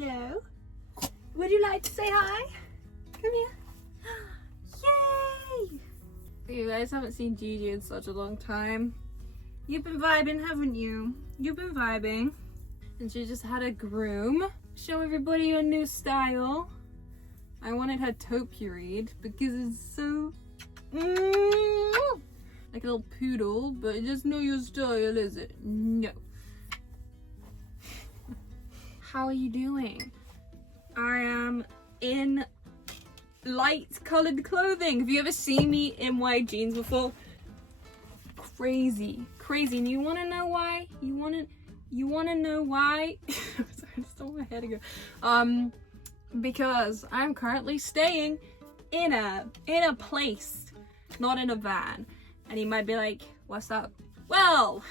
Hello. Would you like to say hi? Come here. Yay! You guys haven't seen Gigi in such a long time. You've been vibing, haven't you? You've been vibing. And she just had a groom. Show everybody a new style. I wanted her topiaried because it's so like a little poodle, but it's just not your style, is it? No. How are you doing? I am in light colored clothing. Have you ever seen me in white jeans before? Crazy. And you want to know why? You want to know why? Sorry, I just don't want my head to go. Because I'm currently staying in a place, not in a van. And you might be like, what's up? Well,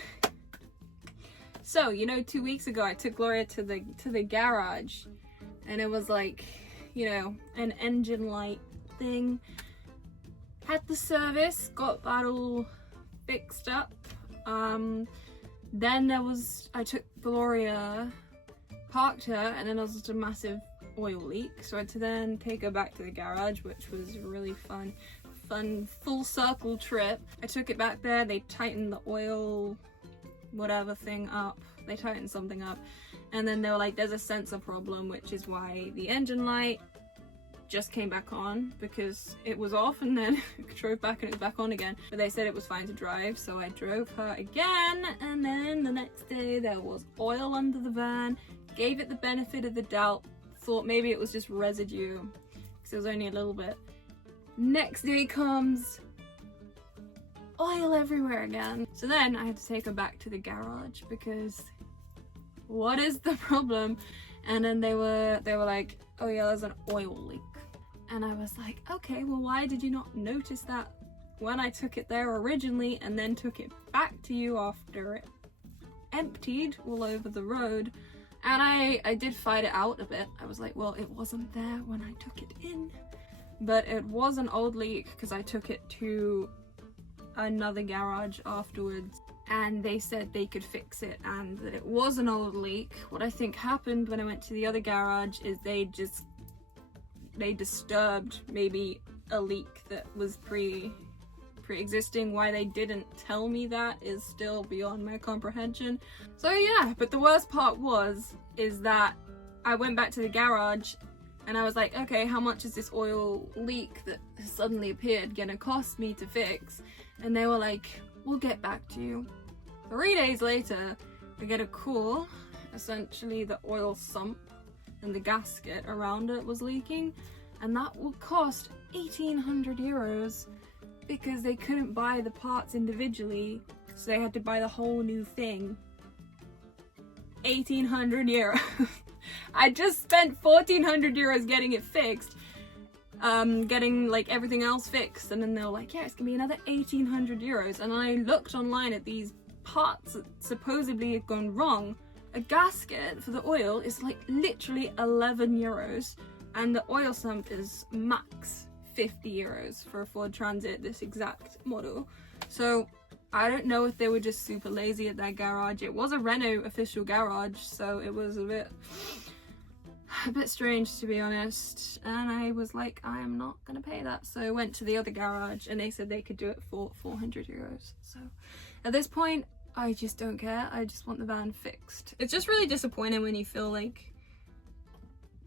so, 2 weeks ago I took Gloria to the garage, and it was like, an engine light thing. Had the service, got that all fixed up. Then I took Gloria, parked her, and then there was just a massive oil leak. So I had to then take her back to the garage, which was really fun full circle trip. I took it back there, they tightened the oil whatever thing up, they tightened something up, and then they were like, there's a sensor problem, which is why the engine light just came back on, because it was off, and then drove back and it was back on again. But they said it was fine to drive, so I drove her again, and then the next day there was oil under the van. Gave it the benefit of the doubt, thought maybe it was just residue, because it was only a little bit. Next day comes, oil everywhere again. So then I had to take her back to the garage, because what is the problem? And then they were like, oh yeah, there's an oil leak. And I was like, okay, well, why did you not notice that when I took it there originally and then took it back to you after it emptied all over the road? And I did fight it out a bit. I was like, well, it wasn't there when I took it in. But it was an old leak, because I took it to another garage afterwards, and they said they could fix it and that it was an old leak. What I think happened when I went to the other garage is they disturbed maybe a leak that was pre-existing. Why they didn't tell me that is still beyond my comprehension. So yeah, but the worst part is that I went back to the garage and I was like, okay, how much is this oil leak that has suddenly appeared gonna cost me to fix? And they were like, we'll get back to you. 3 days later, I get a call. Essentially the oil sump and the gasket around it was leaking, and that would cost 1,800 euros because they couldn't buy the parts individually, so they had to buy the whole new thing. 1,800 euros. I just spent 1,400 euros getting it fixed, getting like everything else fixed, and then they were like, yeah, it's gonna be another 1,800 euros. And I looked online at these parts that supposedly had gone wrong. A gasket for the oil is like literally 11 euros, and the oil sump is max 50 euros for a Ford Transit, this exact model. So I don't know if they were just super lazy at that garage. It was a Renault official garage, so it was a bit strange, to be honest. And I was like, I am not gonna pay that. So I went to the other garage and they said they could do it for 400 euros. So at this point, I just don't care. I just want the van fixed. It's just really disappointing when you feel like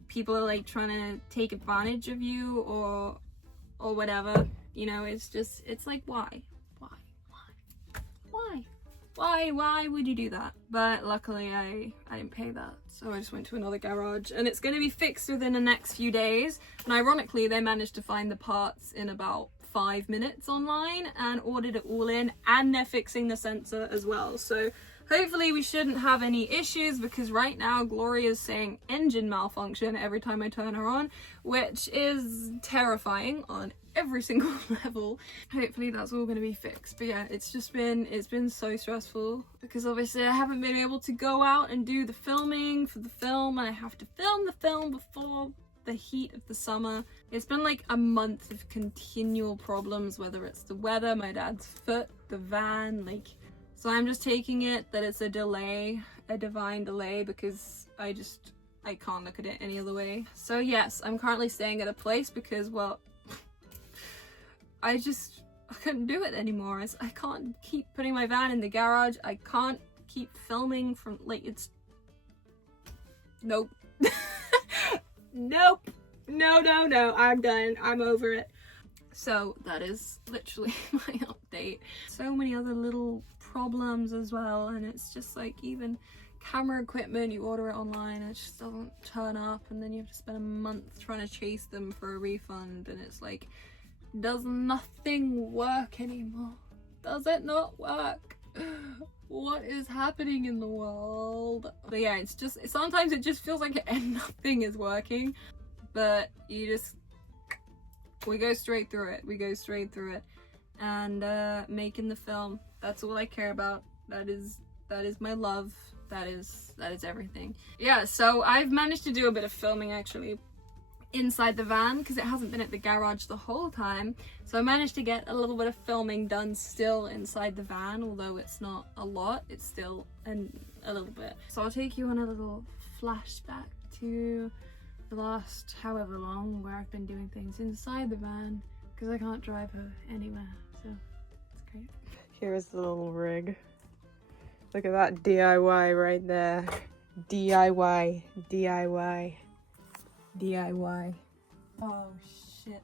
people are like trying to take advantage of you or whatever. It's like, why would you do that? But luckily I didn't pay that, so I just went to another garage, and it's going to be fixed within the next few days. And ironically, they managed to find the parts in about 5 minutes online and ordered it all in, and they're fixing the sensor as well. So hopefully we shouldn't have any issues, because right now Gloria's saying engine malfunction every time I turn her on, which is terrifying on every single level. Hopefully that's all going to be fixed. But yeah, it's been so stressful, because obviously I haven't been able to go out and do the filming for the film, and I have to film the film before the heat of the summer. It's been like a month of continual problems, whether it's the weather, my dad's foot, the van, so I'm just taking it that it's a delay, a divine delay, because I can't look at it any other way. So yes, I'm currently staying at a place because, well, I couldn't do it anymore. I can't keep putting my van in the garage. I can't keep filming from, like, it's... Nope. Nope. No. I'm done. I'm over it. So that is literally my update. So many other little problems as well, and it's just like, even camera equipment, you order it online and it just doesn't turn up, and then you have to spend a month trying to chase them for a refund, and it's like, does nothing work anymore? Does it not work? What is happening in the world? But yeah, it's just, sometimes it just feels like nothing is working, but we go straight through it. And making the film, that's all I care about. That is my love. That is everything. Yeah, so I've managed to do a bit of filming actually inside the van because it hasn't been at the garage the whole time. So I managed to get a little bit of filming done still inside the van, although it's not a lot, it's still a little bit. So I'll take you on a little flashback to the last however long where I've been doing things inside the van because I can't drive her anywhere, so it's great. Here's the little rig. Look at that DIY right there. DIY. Oh shit.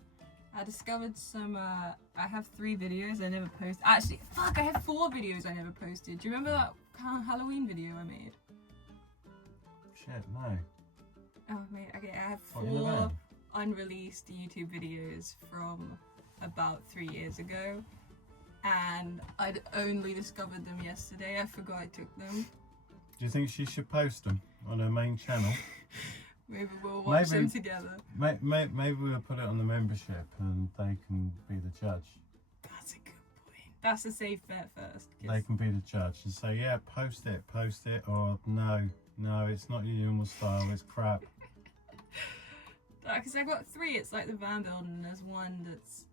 I discovered some, I have 3 videos I never posted. Actually, fuck, I have 4 videos I never posted. Do you remember that Halloween video I made? Shit, no. Oh, mate, okay, I have 4 unreleased YouTube videos from about 3 years ago. And I'd only discovered them yesterday. I forgot I took them. Do you think she should post them on her main channel? Maybe we'll watch them together. Maybe we'll put it on the membership and they can be the judge. That's a good point. That's a safe bet first. They can be the judge and say, yeah, post it, or no, it's not your normal style, it's crap. Because I got 3, it's like the van building, and there's one that's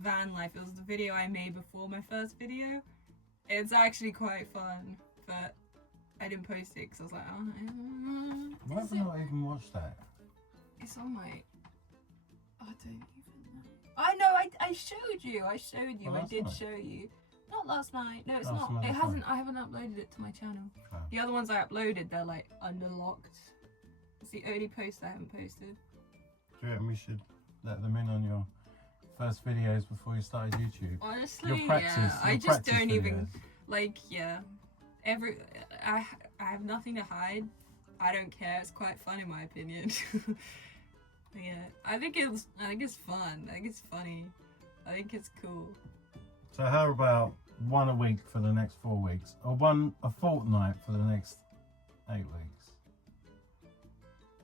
van life. It was the video I made before my first video. It's actually quite fun, but I didn't post it because I was like, oh, why have I not even watched that? It's on my, I don't even know. I know, I showed you, I did show you. Not last night, no it's not. It hasn't, I haven't uploaded it to my channel. Oh. The other ones I uploaded, they're like underlocked. It's the only post I haven't posted. Do you reckon we should let them in on your first videos before you started YouTube? Honestly, yeah. I just don't even, like, yeah. I have nothing to hide. I don't care. It's quite fun in my opinion. Yeah, I think it's fun. I think it's funny. I think it's cool. So how about 1 a week for the next 4 weeks, or a fortnight for the next 8 weeks?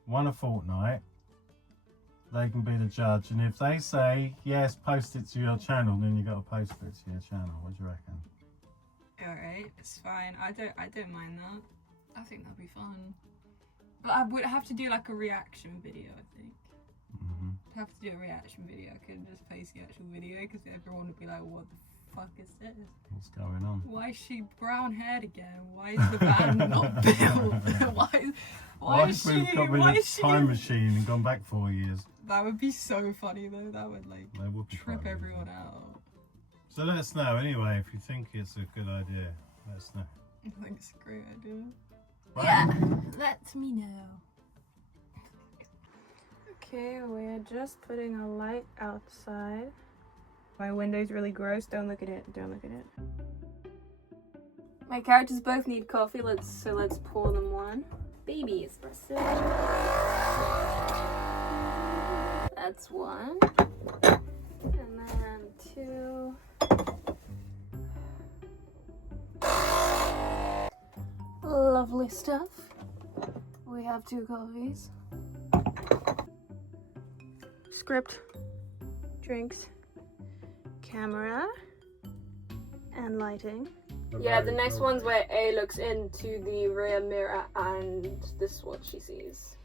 1 a fortnight. They can be the judge, and if they say yes, post it to your channel, then you got to post it to your channel. What do you reckon? Alright, it's fine. I don't mind that. I think that'd be fun. But I would have to do like a reaction video, I think. I'd have to do a reaction video. I couldn't just post the actual video because everyone would be like, what the fuck is this? What's going on? Why is she brown haired again? Why is the van not built? why is she got rid of the time machine and gone back 4 years? That would be so funny though. That would like trip everyone out. So let us know anyway if you think it's a good idea. Let us know. I think it's a great idea. Right. Yeah, let me know. Okay, we're just putting a light outside. My window's really gross. Don't look at it. Don't look at it. My characters both need coffee. Let's pour them one. Baby espresso. That's 1. And then 2. Lovely stuff. We have 2 coffees. Script, drinks, camera, and lighting. Yeah, the next one's where A looks into the rear mirror and this is what she sees.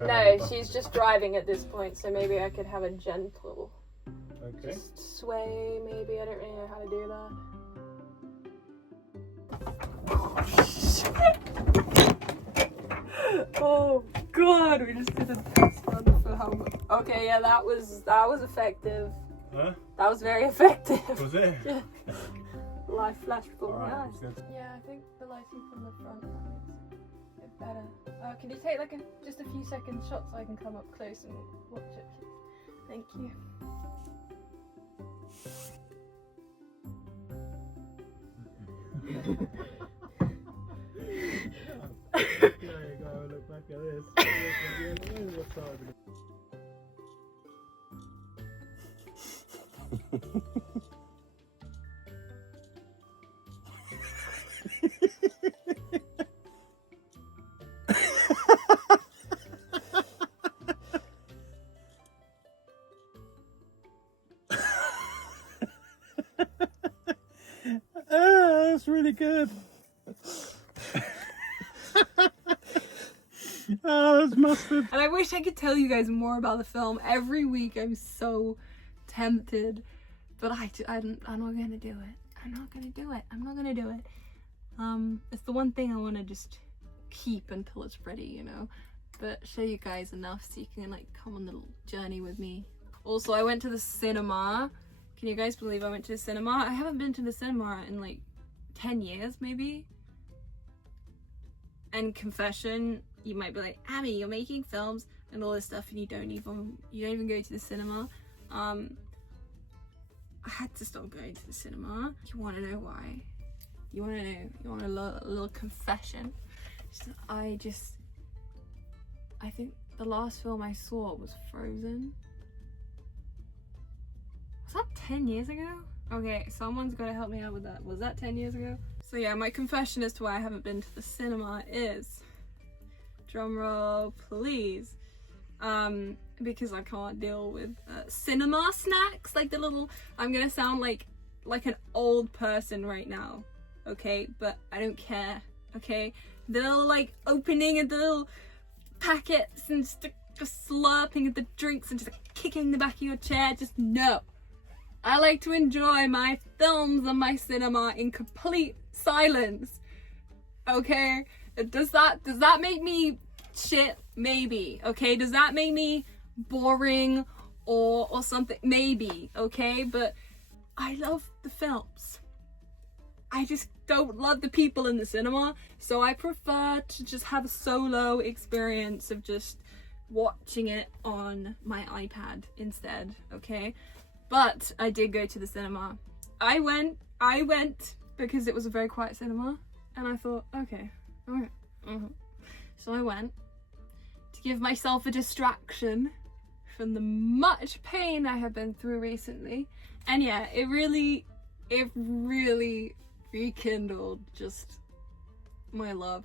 No, she's just driving at this point, so maybe I could have a gentle just sway, maybe. I don't really know how to do that. god, we just did a test run for how much. Okay, yeah, that was effective. Huh? That was very effective. Was it? Yeah. Live flash before my Alright, eyes. good. Yeah, I think the lighting from the front that makes it better. Can you take like just a few second shots so I can come up close and watch it, please? Thank you. There you go, look back at this. That's really good. Oh, that's mustard. And I wish I could tell you guys more about the film. Every week I'm so tempted, but I'm not gonna do it. I'm not gonna do it. I'm not gonna do it. It's the one thing I want to just keep until it's ready, you know, but show you guys enough so you can like come on the little journey with me. Also, I went to the cinema. Can you guys believe I went to the cinema? I haven't been to the cinema in like 10 years maybe. And confession, you might be like, Abby, you're making films and all this stuff and you don't even go to the cinema. I had to stop going to the cinema. You want to know why? You want to know? You want a little confession? I think the last film I saw was Frozen. Was that 10 years ago? Okay, someone's got to help me out with that. Was that 10 years ago? So yeah, my confession as to why I haven't been to the cinema is, drumroll please, because I can't deal with cinema snacks, like the little, I'm gonna sound like an old person right now, okay, but I don't care, okay, the little like opening of the little packets and just slurping at the drinks and just like, kicking the back of your chair, just no. I like to enjoy my films and my cinema in complete silence, okay? Does that make me shit? Maybe, okay? Does that make me boring or something? Maybe, okay? But I love the films. I just don't love the people in the cinema, so I prefer to just have a solo experience of just watching it on my iPad instead, okay? But I did go to the cinema. I went because it was a very quiet cinema, and I thought, okay, alright. So I went to give myself a distraction from the much pain I have been through recently. And yeah, it really rekindled just my love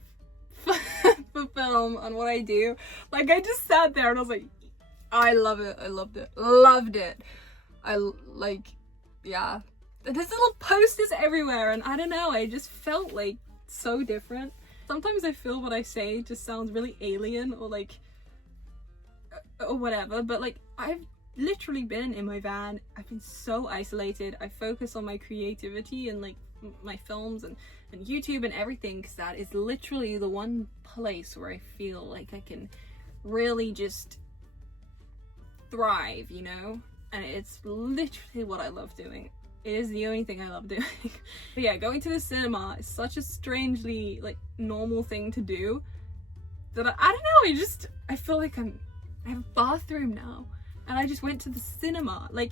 for film and what I do. Like, I just sat there and I was like, I love it, I loved it. Yeah. There's little posters everywhere, and I don't know, I just felt like so different. Sometimes I feel what I say just sounds really alien or like, or whatever, but like, I've literally been in my van, I've been so isolated. I focus on my creativity and like my films and YouTube and everything, because that is literally the one place where I feel like I can really just thrive, you know? And it's literally what I love doing. It is the only thing I love doing. But yeah, going to the cinema is such a strangely like normal thing to do that I don't know, I feel like I have a bathroom now and I just went to the cinema. Like,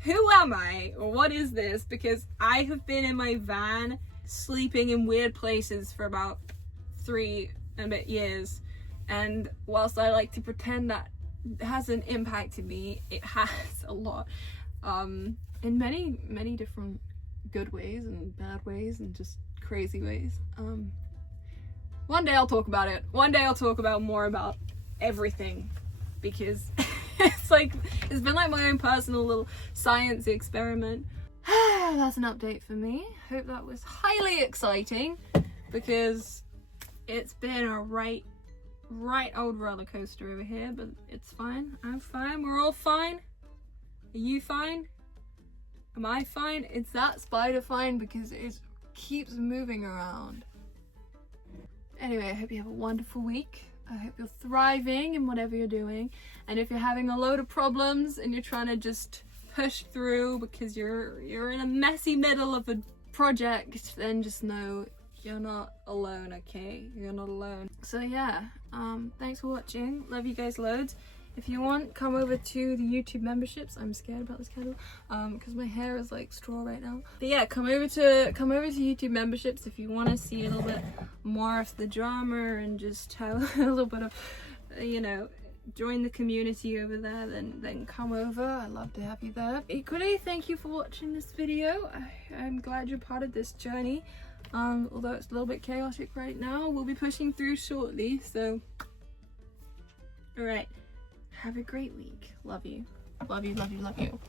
who am I or what is this? Because I have been in my van sleeping in weird places for about 3 and a bit years, and whilst I like to pretend that hasn't impacted me, it has a lot, in many different good ways and bad ways and just crazy ways. One day I'll talk about it. One day I'll talk about more about everything, because it's been like my own personal little science experiment. That's an update for me. Hope that was highly exciting, because it's been a right old roller coaster over here, but it's fine. I'm fine. We're all fine. Are you fine? Am I fine? Is that spider fine? Because it keeps moving around. Anyway, I hope you have a wonderful week. I hope you're thriving in whatever you're doing. And if you're having a load of problems and you're trying to just push through because you're in a messy middle of a project, then just know you're not alone, okay? You're not alone. So yeah, thanks for watching. Love you guys loads. If you want, come over to the YouTube memberships. I'm scared about this candle because my hair is like straw right now. But yeah, come over to YouTube memberships if you want to see a little bit more of the drama and just have a little bit of, you know, join the community over there. Then come over. I'd love to have you there. Equally, thank you for watching this video. I'm glad you're part of this journey. Although it's a little bit chaotic right now, we'll be pushing through shortly. So, all right. Have a great week. Love you. Love you, love you, love you.